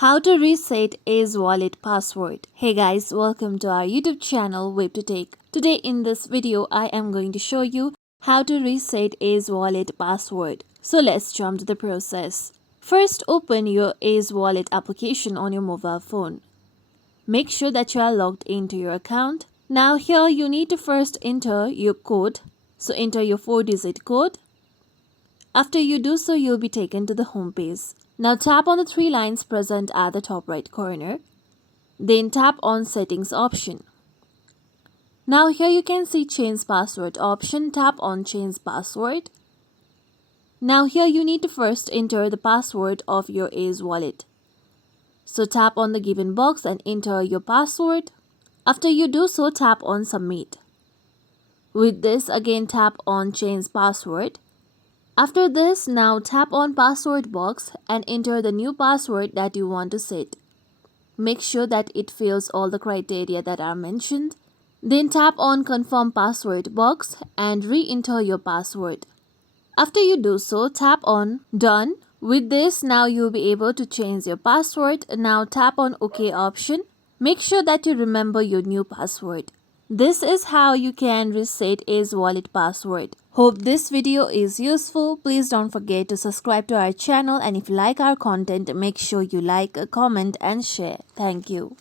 How to reset Ace Wallet password. Hey guys, welcome to our YouTube channel WebToTech. Today in this video, I am going to show you how to reset Ace Wallet password. So let's jump to the process. First, open your Ace Wallet application on your mobile phone. Make sure that you are logged into your account. Now here you need to first enter your code. So enter your 4-digit code. After you do so, you'll be taken to the home page. Now tap on the 3 lines present at the top right corner. Then tap on Settings option. Now here you can see Change Password option. Tap on Change Password. Now here you need to first enter the password of your Ace wallet. So tap on the given box and enter your password. After you do so, tap on Submit. With this, again tap on Change Password. After this, now tap on password box and enter the new password that you want to set. Make sure that it fills all the criteria that are mentioned. Then tap on confirm password box and re-enter your password. After you do so, tap on done. With this, now you'll be able to change your password. Now tap on OK option. Make sure that you remember your new password. This is how you can reset Ace wallet password. Hope this video is useful. Please don't forget to subscribe to our channel, and if you like our content, make sure you like, comment and share. Thank you.